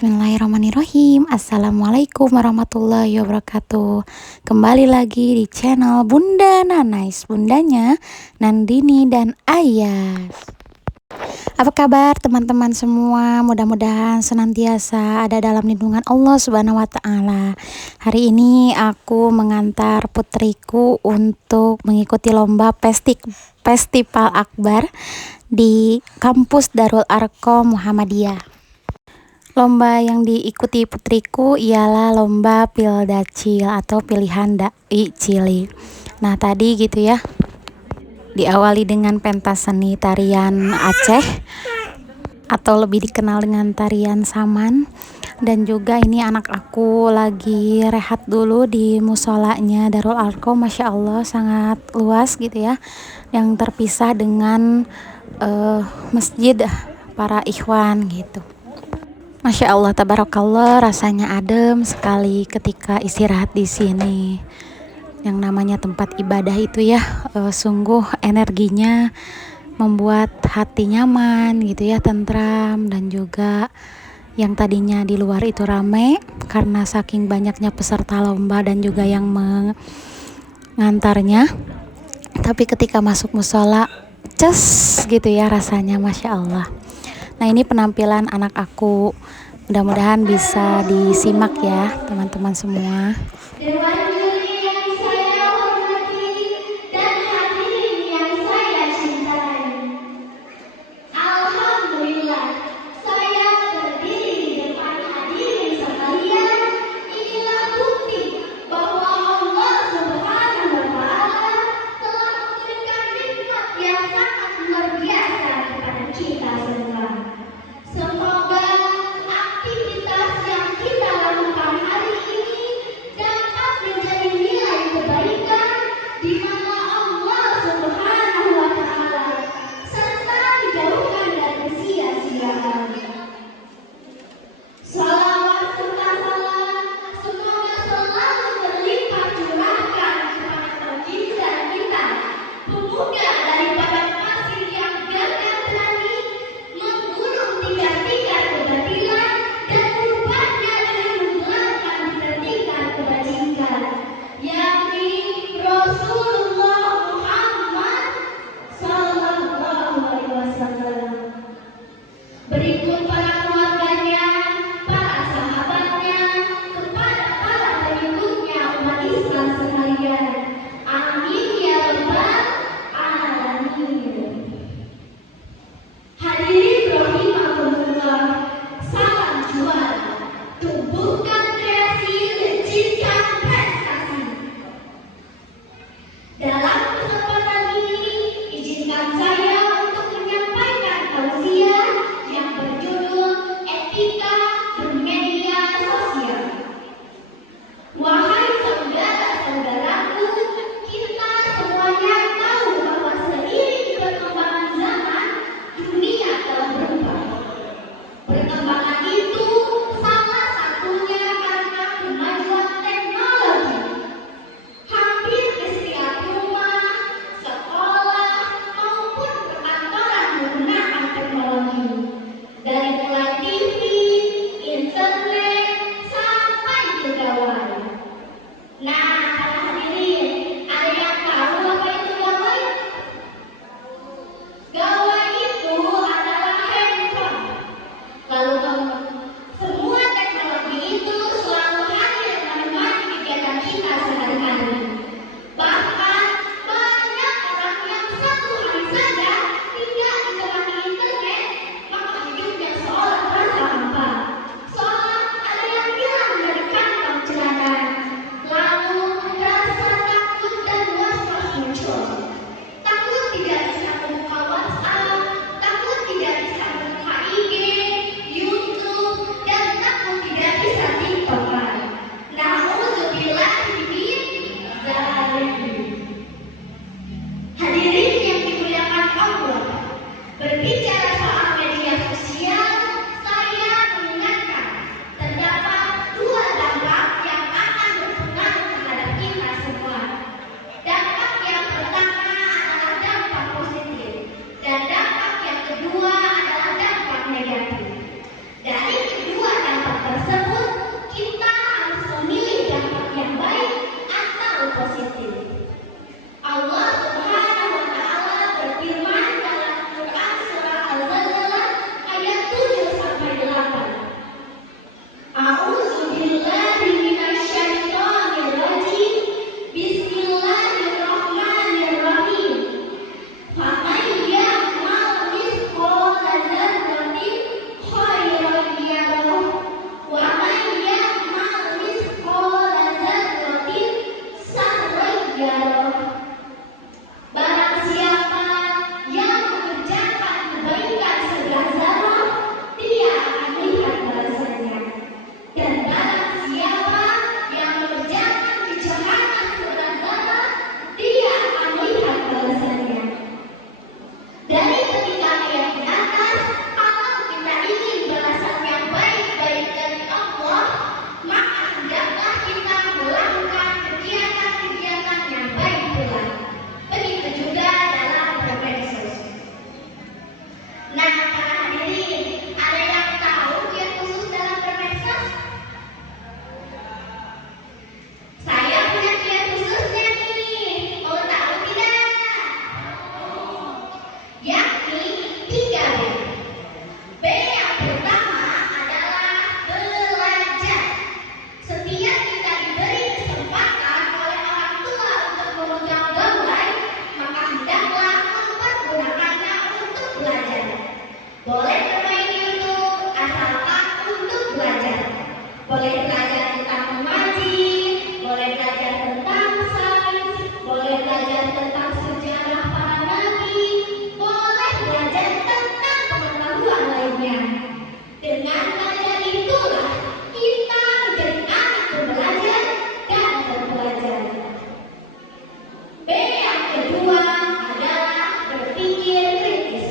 Bismillahirrahmanirrahim. Assalamualaikum warahmatullahi wabarakatuh. Kembali lagi di channel Bunda Nanais, bundanya Nandini dan Ayas. Apa kabar teman-teman semua? Mudah-mudahan senantiasa ada dalam lindungan Allah Subhanahu wa taala. Hari ini aku mengantar putriku untuk mengikuti lomba Festival Akbar di kampus Darul Arqam Muhammadiyah. Lomba yang diikuti putriku ialah lomba Pildacil atau pilihan dai cilik. Nah, tadi gitu ya, diawali dengan pentas seni tarian Aceh atau lebih dikenal dengan tarian Saman. Dan juga ini anak aku lagi rehat dulu di musolanya Darul Arqam. Masya Allah, sangat luas gitu ya, yang terpisah dengan masjid para ikhwan gitu. Masya Allah, tabarakallah, rasanya adem sekali ketika istirahat di sini. Yang namanya tempat ibadah itu ya, sungguh energinya membuat hati nyaman gitu ya, tentram. Dan juga yang tadinya di luar itu ramai karena saking banyaknya peserta lomba dan juga yang mengantarnya. Tapi ketika masuk musola, ces gitu ya rasanya, Masya Allah. Nah, ini penampilan anak aku, mudah-mudahan bisa disimak ya teman-teman semua. Berikut para keluarganya, para sahabatnya, kepada para pengikutnya umat Islam sekalian. Amin ya rabbal alamin. Hadirin rahimakumullah, salam juara, tumbuhkan kreasi, lejitkan prestasi. Dalam kesempatan ini, izinkan saya untuk menyampaikan tausiah yang berjudul Etika Bermedia Sosial. Wahai saudara-saudaraku, kita semuanya tahu bahwa seiring perkembangan zaman, dunia telah berubah. Perkembangan itu salah satunya karena kemajuan teknologi. Hampir di setiap rumah, sekolah, maupun perkantoran menggunakan teknologi. Dari mulai TV, internet, sampai ke gawai. Nah, para hadirin, ada yang tahu apa itu gawai? Gawai itu adalah handphone. Lalu semua teknologi itu selalu hadir menemani kegiatan kita sehari-hari. Bahkan banyak orang yang satu hari saja tidak menemani internet, maka hidupnya seolah terasa hampa. Seolah ada yang hilang dari kantong celana. Lalu rasa takut dan was-was muncul. Takut tidak bisa membuka WhatsApp, takut tidak bisa membuka IG, YouTube, dan takut tidak bisa TikTok-an. Na'udzubillahi min dzalik. Hadirin yang dimuliakan Allah, berbicara soal media sosial, saya mengingatkan terdapat dua dampak yang akan berpengaruh terhadap kita semua. Dampak yang pertama adalah dampak positif, dan dampak yang kedua adalah dampak negatif. Dari kedua dampak positif. Allah Subhanahu wa Ta'ala berfirman dalam Quran surah Al-Zalzalah ayat 7 sampai 8. A'udzu billahi minasyaitonir rajim. Bismillahirrahmanirrahim. Faman ya'mal mithqala dzarratin khairan yarah wa man ya'mal mithqala dzarratin syarran yarah. Barang siapa yang mengerjakan kebaikan sebesar zarah, dia akan melihat balasannya. Dan barang siapa yang mengerjakan kejahatan sebesar zarah, dia akan melihat balasannya. Dari ketiga ayat di atas, kalau kita ingin balasan yang baik-baik dari Allah, maka hendaklah kita melakukan kegiatan-kegiatan yang baik pula. Begitu juga dalam bermedsos. Nah, para hadirin, ada yang tahu kiat khusus dalam bermedsos? Saya punya kiat khususnya nih. Mau tahu tidak? Yakni 3B. B yang pertama adalah belajar. Setiap kita diberi kesempatan oleh orang tua untuk memegang gawai, maka hendaklah mempergunakannya untuk belajar. Boleh bermain YouTube asalkan untuk belajar. Boleh belajar tentang mengaji, boleh belajar tentang sains, boleh belajar tentang sejarah para nabi, boleh belajar tentang pengetahuan lainnya. Dengan belajar itulah kita menjadi anak berbelajar dan berbelajar. B yang kedua adalah berpikir kritis.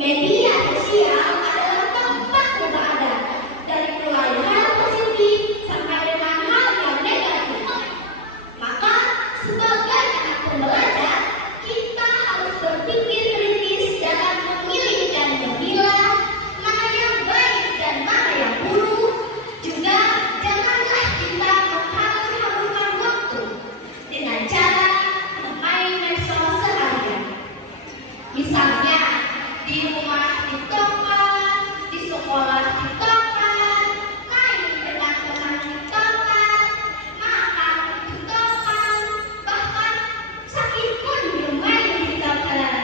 Media sosial adalah tempat beribadah, dari mulai hal positif sampai dengan hal yang negatif. Maka sebagai anak pembelajar, kita harus berpikir kritis dalam memilih dan memilah mana yang baik dan mana yang buruk. Juga janganlah kita menghabiskan waktu dengan cara bermain medsos seharian. Misalnya di rumah tiktokan, di sekolah tiktokan, main dengan teman tiktokan, makan tiktokan, bahkan sakit pun bermain tiktokan.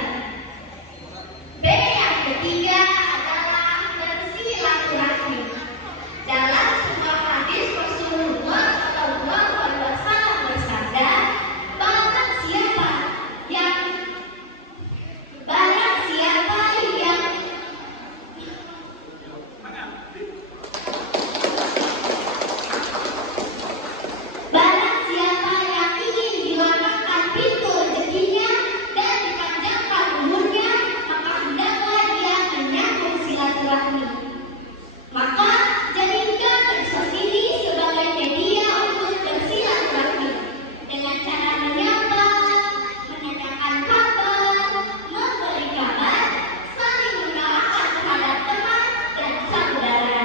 B yang ketiga adalah bersilaturahmi. Dalam sebuah hadis Rasulullah SAW bersabda, barang siapa yang ingin dilapangkan pintu rezekinya dan dipanjangkan umurnya, maka hendaklah dia menyambung silaturahmi. Maka jadikan medsos ini sebagai media untuk bersilaturahmi dengan cara menyapa, menanyakan kabar, memberi kabar, saling mendoakan terhadap teman dan saudara,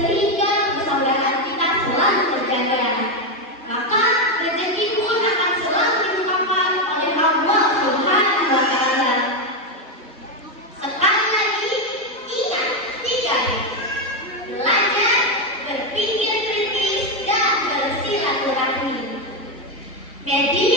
sehingga persaudaraan kita selalu terjaga. Maka rezeki pun akan selalu dilimpahkan oleh Allah Subhanahu wa Ta'ala. Sekali lagi, ingat 3B. Belajar, berpikir kritis, dan bersilaturahmi. Media